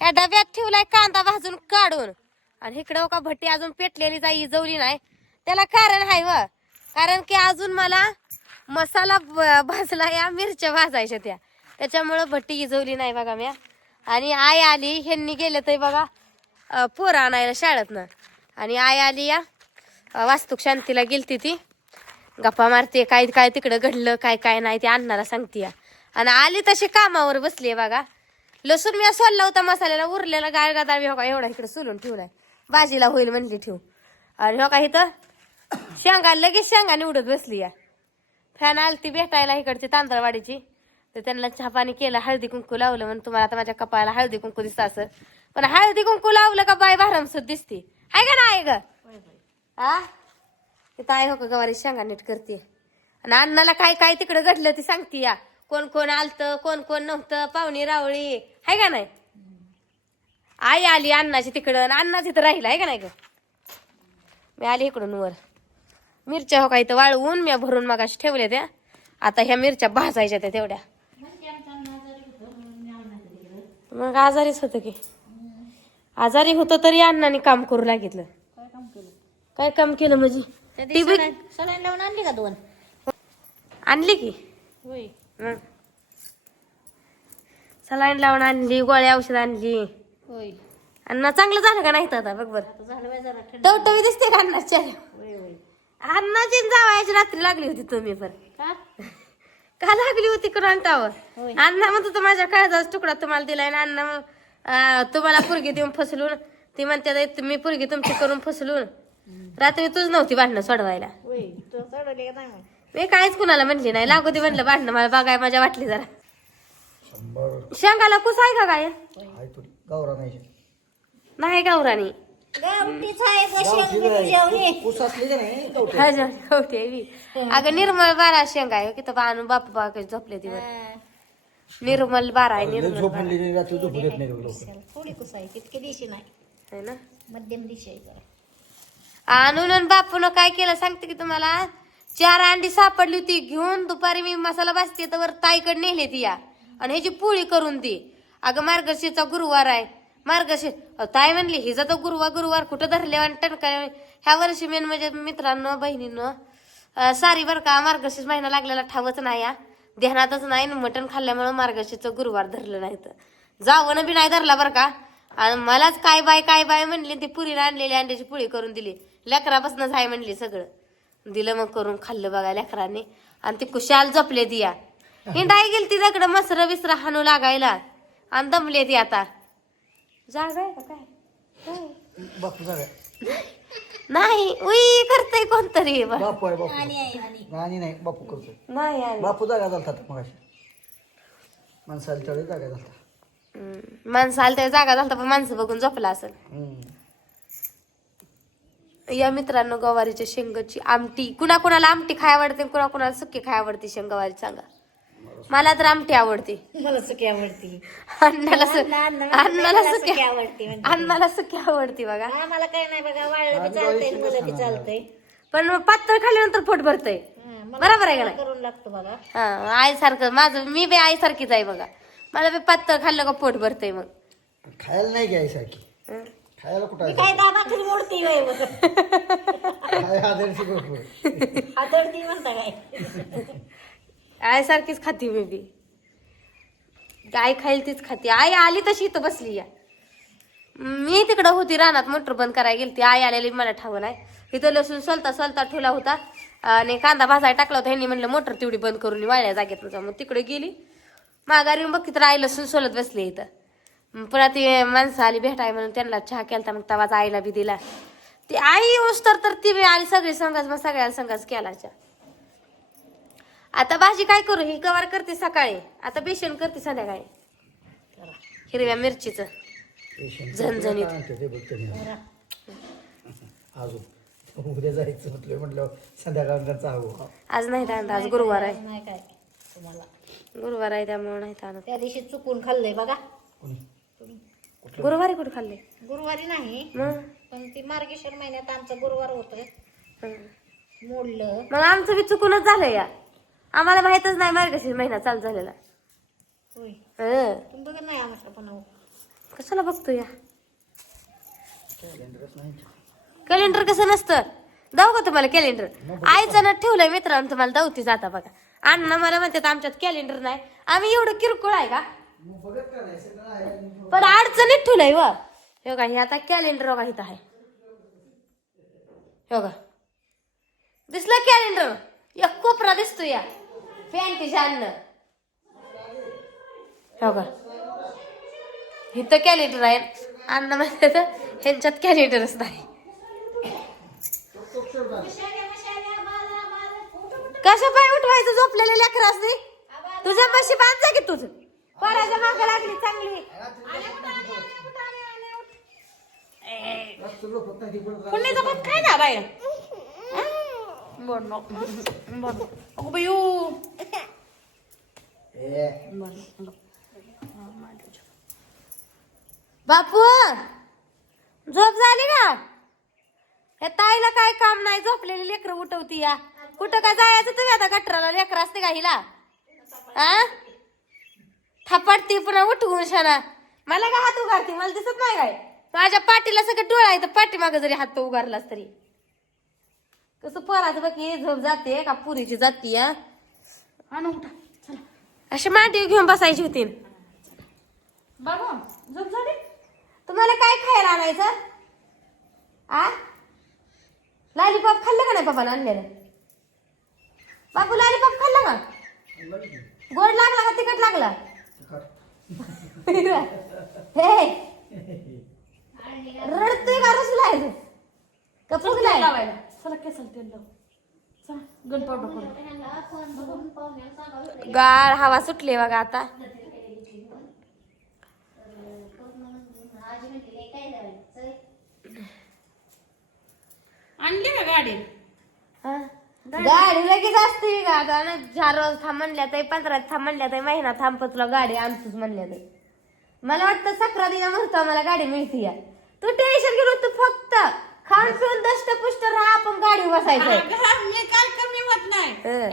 ह्या डब्यात ठेवलाय कांदा भाजून काढून. आणि इकडं हो का भट्टी अजून पेटलेली जाई इजवली नाही. त्याला कारण आहे व. कारण की अजून मला मसाला ब- भाजला या मिरच्या भाजायच्या त्या. त्याच्यामुळं भट्टी इजवली नाही बघा म्या. आणि आई आली ह्यांनी गेले तर बघा पोरं आणायला शाळेतनं. आणि आई आली या वास्तूक शांतीला गेलती ती. गप्पा मारते काय काय तिकडं घडलं काय काय नाही ते अण्णाला सांगते या. आणि आली तशी कामावर बसली बघा. लसूण मी सोलला होता मसाल्याला उरलेला गाळ गादाळ हो का एवढा इकडे सोलून ठेवलाय. भाजीला होईल म्हणली ठेवू. आणि हो का इथं शेंगा लगेच शेंगा निवडत बसली या. फॅन आलती भेटायला इकडची तांदळवाडीची. तर त्यांना चहा पाणी केलं हळदी कुंकू लावलं म्हणून तुम्हाला आता माझ्या कपाळाला हळदी कुंकू दिसत असं. पण हळदी कुंकू लावलं का बाय भारमसूद दिसते. आहे का नाही ग? हा तिथं आहे हो का गवारी शेंगा नीट करते आणि अण्णाला काय काय तिकडं घडलं ती सांगते या. कोण कोण आलतं कोण कोण नव्हतं पाहुणी रावळी. आहे का नाही? आई आली अण्णाची तिकडं आणि अण्णा तिथं राहिला आहे का नाही ग? मी आली इकडून वर. मिरच्या हो का इथं वाळवून मी भरून मगाशी ठेवल्या त्या. आता ह्या मिरच्या भाजायच्या त्या तेवढ्या. मग आजारीच होतं की. आजारी होतं तरी अण्णाने काम करू लागितलं. काय काम केलं म्हणजे? आणली का दोन? आणली की. सलाईन लावून आणली गोळ्या औषध आणली. होय. अण्णा चांगलं झालं का नाही तर आता? बघ बरं. आता झालं बाय जरा थंड. टवटवी दिसते का अण्णाच्या होय होय. अण्णाची जावायची रात्री लागली होती तुम्ही पण. का? का लागली होती करंटावर होय. अण्णा म्हणतो तो माझ्या काळजाचा तुकडा तुम्हाला दिलाय ना. अण्णा मग, अं, तुम्हाला पुरगी देऊन फसलून. ती म्हणते मी पुरगी तुमची करून फसलून. रात्री तूच नव्हती भांडणं सोडवायला. होय तो चढवले का नाही मग? मी काहीच कुणाला म्हणली नाही. लागू दे म्हणलं भांडणं मला बघाय माझ्या वाटली जरा. शंभर. शेंगाला कुस आहे का काय? आहे गावरा नाही. नाही गावराणी गावठीच आहे ग शेंगदाणे जेवणी. ऊस असले का नाही? गावठी. हा जा, होती आहे बी. अगं निर्मळ बारा शेंगा आहे की बानू बापू बाबा झोपले ती हा. निर्मल बारा आहे लय निर्मल झोप बारा आणली रात्री झोपू देत नाही लोक थोडी कुस आहे तितकी दिशी नाही. ना? मध्यम दिशी आहे जरा. आणून आणि बापून काय केलं सांगते की तुम्हाला? चार अंडी सापडली होती घेऊन दुपारी मी मसाला भाजते तर ताईकडे नेली ती या. आणि ह्याची पोळी करून दे. अगं मार्गशीचा गुरुवार आहे. मार्गशीर ताई म्हणली हिचा तर गुरुवार गुरुवार कुठं धरले आणि टणका ह्या वर्षी मेन म्हणजे मित्रांनो बहिणींनो सारी बरं का मार्गशीर्ष महिना लागलेला ठावच नाही या ध्यानातच नाही आणि मटण खाल्ल्यामुळं मार्गशीचं गुरुवार धरलं नाही तर जावं बी नाही धरला बरं का. आणि मलाच काय बाय काय बाय म्हणली ती पुरीला आणलेली अंड्याची पोळी करून दिली. लेकरापासूनच आहे म्हणली सगळं. दिलं मग करून खाल्लं बघा लेकरांनी. आणि ती कुशाल जपले दिया. या हिंडाई गेली ती तिकडं मसर बिसर हाणू लागायला. आणि दमले ती आता. जागा आहे का काय? काय? बापू जागा नाही उई करतय कोणतरी. बापू आहे बापू. आणि नाही बापू करतो नाही आली. बापू जागा झालता मग माणसाला तेवढे जागा झालता. हम्म. माणसं आलं तर जागा झालता पण माणसं बघून झोपला असेल. या मित्रांनो गवारीच्या शेंगाची आमटी. कुणा कुणाला आमटी खाय आवडते कुणा कुणाला सुकी खाय आवडते शेंगावारी सांगा. मला तर आमटी आवडते. मला सुकी आवडती. अण्णाला सु- अण्णा- अण्णा म्हणते, अण्णाला मला सुकी सुकी आवडते. अण्णाला सुकी आवडते बघा. आम्हाला काय नाही बघा वाळलं बी चालतंय मुलं बी चालतंय. पण पातळ खाल्ल्यानंतर पोट भरतय. हा, मला बरोबर आहे का नाही? करून लागतो बघा. हा आईसारखं माझं मी बी आईसारखीच आहे बघा. मला बी पातळ खाल्लं का पोट भरतय मग. खायला नाही घ्याय सारखी हं. खायला कुठं आहे काय दाबा तरी मोडती वय खाय आदर्शी भरपूर हातडती म्हणता काय? आईसारखीच खाती मी बी आई खाईल तीच खाती. आई आली तशी इथं बसली या. मी तिकडं होती रानात मोटर बंद करायला गेली ती आई आलेली मला ठावं नाही. इथं लसूण सोलता सोलता ठेवला होता. आणि कांदा भाजायला टाकला होता. ह्यांनी म्हणलं मोटर तेवढी बंद करून वाळ्या जागेत मग तिकडे गेली. माघारी येऊन बघ तर आई लसूण सोलत बसली इथं. पुन्हा ती माणसं आली भेटाय म्हणून त्यांना चहा केलता. मग तवाच आईला बी दिला. ती आई उस्तर तर ती आली. सगळी संघाच मग सगळ्याला संघाच केला चहा. आता भाजी काय करू? ही गवार करते सकाळी. आता बेसन करते संध्याकाळी. हिरव्या मिरचीचं. झणझणीत. आणते ते बघते मी. अजून. उद्या जायचं म्हटलं म्हटलं संध्याकाळचा हवं आज नाही आज गुरुवार आहे. नाही काय तुम्हाला. गुरुवार आहे त्यामुळे नाही त्या दिवशी चुकून खाल्लंय बघा. गुरुवारी कुठे खाल्ले गुरुवारी नाही. मग? पण ती मार्गेश्वर महिन्यात आमचा गुरुवार होतोय. हं. मोडलं. मग आमचं बी चुकूनच झालं या. आम्हाला माहितच नाही मार्गशीर महिना चालू झालेला. होय. हं. तुम्ही बघत नाही आमच्या पण कशाला बघतो या? कॅलेंडरच नाही. कॅलेंडर कसं नसतं? जाऊ का तुम्हाला कॅलेंडर आईचं ना ठेवलंय मित्रांनो तुम्हाला दावती जाता बघा. अण्णा मला म्हणतात आमच्यात कॅलेंडर नाही. आम्ही एवढं किरकोळ आहे का? पण अडचणीत ठेवलंय व. हे बघा हे आता कॅलेंडर बघा इथं आहे. हे बघा. दिसलं कॅलेंडर एक कोपरा दिसतो या. अन्न हे बघा इथं कॅलेंडर आहे अण्णा म्हणतात ह्यांच्यात कॅलेंडरच नाही. कसं पाय उठवायचं झोपलेल्या लेकरासनी? तुझ्या मशी बांध जा की तुझं. पराच्या मागं लागली चांगली. पुण्याचा भात खाय ना बाय बापू झोप झाली ना या ताईला काय काम नाही झोपलेली लेकरं उठवती या कुठं काय जायचं तुम्ही आता गटराला लेकर असते का हिला आ थापाडती पुन्हा उठवून शाना मला काय हात उगारती मला दिसत नाही काय माझ्या पाठीला सगळं डोळा आहे तर पाठीमागं जरी हात उगारलास तरी कसं पोराचं बघ हे झोप जाते का पुरीची जाती या आणू उठा चला. अशी मांडी घेऊन बसायची होती. बाबा झोप झाली? तुम्हाला काय खायला आणायचं? आ? लालीपॉप खाल्लं का नाही पप्पाला आणलेलं? बापू लालीपॉप खाल्लं का? गोड लागला का तिखट लागला? हे रडतोय का रसलाय? का फुगलाय लावायला. गन पावडर गाळ हवा सुटली बघा आता. आणली का गाडी? हा. गाडी. लगेच असते का? आता ना चार रोज थांब म्हणल्या तर पंधरा थांब म्हणल्या तर महिना थांब तुला गाडी आणतोच म्हणल्या तर. मला वाटतं सक्रातीला म्हणतो मला गाडी मिळती या. तू टेन्शन घेऊन तू फक्त खाऊन पिऊन दष्ट पुष्ट राहा आपण गाडी बसायचं अगं, मी काय कमी होत नाही.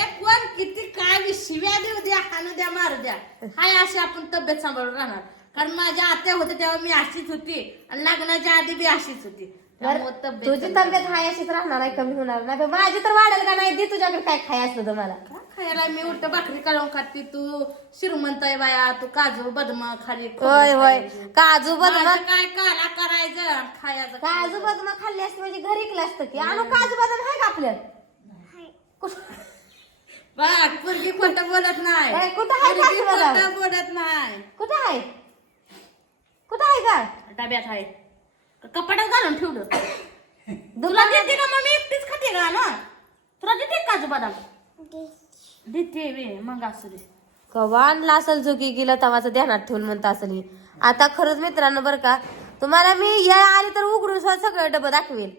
एक वर किती काय बी शिव्या देऊ द्या हाणू द्या मारू द्या. हाय अशी आपण तब्येत सांभाळून राहणार. कारण माझ्या आत्या होते तेव्हा मी अशीच होती आणि लग्नाच्या आधी बी अशीच होती. त्यामुळं बरं, तुझी तब्येत हाय अशीच राहणार आहे कमी होणार नाही. पण माझी तर वाढेल का नाही? दे तुझ्याकडे काय खाय असलं तर मला. खायला मी उलट भाकरी काढून खाते तू श्रीमंत आहे बाया तू काजू बदम खाली होय होय. काजू बदाम. माझं काय काला करायचं? खायचं काजू बदाम खाल्ली असते म्हणजे घरी ऐकलं असतं की? आणू काजू बदाम आहे का आपल्याला बघ पोरगी खोटं बोलत नाही. ए, कुठं आहे पोरगी काजू बदाम? खोटं बोलत नाही. कुठं आहे? कुठं आहे का? डब्यात आहे. कपाटात घालून ठेवलं. तुला देते ना मग मी एकटीच खाते का ना? तुला देते काजू बदाम? देते बे मग असू दे. कवा आणला असेल जो की गेला तवाचं ध्यानात ठेवून म्हणत असेल ही. आता खरंच मित्रांनो बरं का तुम्हाला मी या आली तर उघडून सुद्धा सगळं डबं दाखवेल.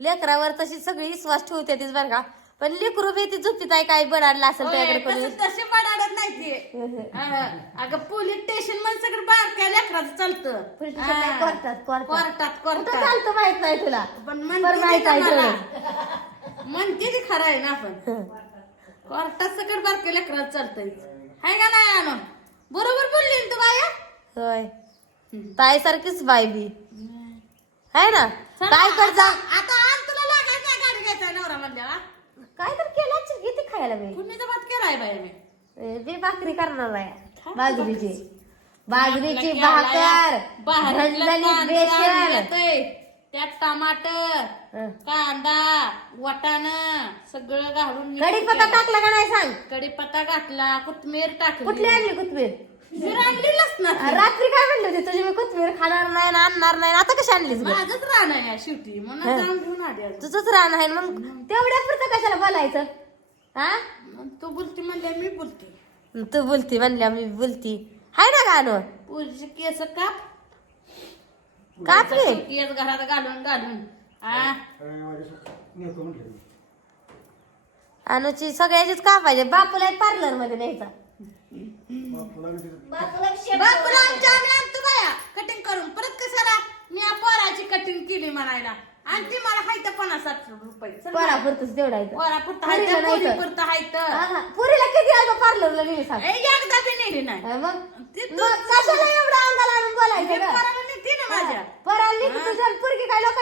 लेकरावर तशी सगळी विश्वास ठेवते तीच बरं का. पण लेकरू बी ती झुपतीत आहे काही बडाडला असेल त्याकडे कोणी तसं बडाडत नाही ते. अं, अगं पोलीस स्टेशनमध्ये सगळं बारक्या लेकराचं चालतं. पोलीस स्टेशन नाही, कोर्टात, कोर्टात. कोर्टात कुठं कोर्टात. चालतं माहीत नाही तुला. पण म्हणते माहीत ती आहे मला? म्हणते ती खरं आहे ना आपण. कोर्टात सगळं बारक्या लेकरात चालतंय. हाय का नाही आणून? बरोबर बोलली ना तू बाया? होय. ताई सारखीच बाई बी. आहे ना? काय कर जा आता आण तुला लागायचं नाही गाडी घ्यायचा नवरा म्हणल्याला काय तर केलं किती खायला मी कुणीचा भात केलाय बाया मी मी भाकरी करणार आहे बाजरीची. बाजरीची. भाकर कांदा बेसन. येतंय. त्यात टमाटर हं. कांदा वाटाण सगळं घालून कढीपत्ता टाकला का नाही सांग? कढीपत्ता घातला कोथमीर टाकली. कुठली आणली कोथमीर? मी ना रात्री काय म्हणली होती? तुझी मी कोथमीर खाणार नाही आणणार नाही आता कशी आणलीस माझंच राहणं आहे शेवटी. म्हणून जाऊन घेऊन आली आज. तुझंच रान आहे ना मग तेवढ्या पुरतं कशाला बोलायचं? हा? मग तू बोलती म्हणल्या मी बोलते. तू बोलती म्हणल्या मी बोलती. हाय ना गाणं? पूजेचे केस काप. कापले केस घरात घालून घालून? आ? नेतो म्हटलं मी. अनुची सगळ्याचीच कापायचे बापूला पार्लरमध्ये न्यायचा. बापूला आमच्या आम्ही आणतो बाया. कटिंग करून. परत कशाला? मी या पोराची कटिंग केली म्हणायला. आणि ती मला हायत पन्नास साठ रुपये. चल बाया. पोरापुरतच पोरा पुरता पुरीला हायत नाही पोरी तर. पुरता हायत. पुरीला किती आहे पार्लरला नेली सांग. ए, एकदा बी नेली नाही. मग? ते तू- मग कशाला एवढं अंगाला आणून बोलायचं ग? पोराला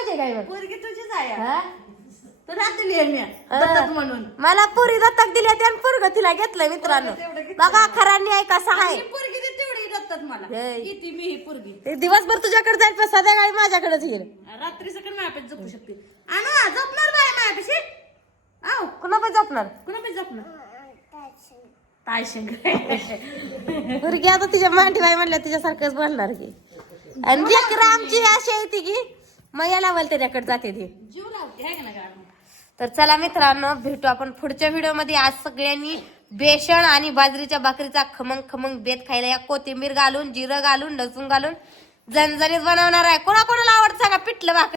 आहे काय मग पोरगी तुझीच आहे. हा? तर दिली आहे मी. दत्तक म्हणून. मला पुरी दत्तक दिली होती आणि पोरग तिला घेतलंय मित्रांनो. तेवढं घेतलं. बघा खरा न्याय कसा आहे. ही पोरगी दे तेवढी दत्तक मला. हे. किती मी ही पोरगी. ते दिवसभर तुझ्याकडे जाईल पण संध्याकाळी माझ्याकडेच येईल. रात्री जपू शकते? आणा जपणार बाय आव कुणा पण जपणार कुणा जपणार पोरगी आता तिच्या मांडी बाई म्हणल्या तिच्यासारखंच बोलणार की. आणि लेकरं आमची अशी आहे ती की मग याला बोल त्याच्याकडे जाते ती. जीव लावते आहे का ना गाणं तर चला मित्रांनो भेटू आपण पुढच्या व्हिडिओमध्ये. आज सगळ्यांनी बेसन आणि बाजरीच्या भाकरीचा खमंग खमंग बेत खायला या. कोथिंबीर घालून जिरं घालून लसूण घालून झणझणीत बनवणार आहे. कोणा कोणाला आवडतं सांगा पिठलं भाकरी.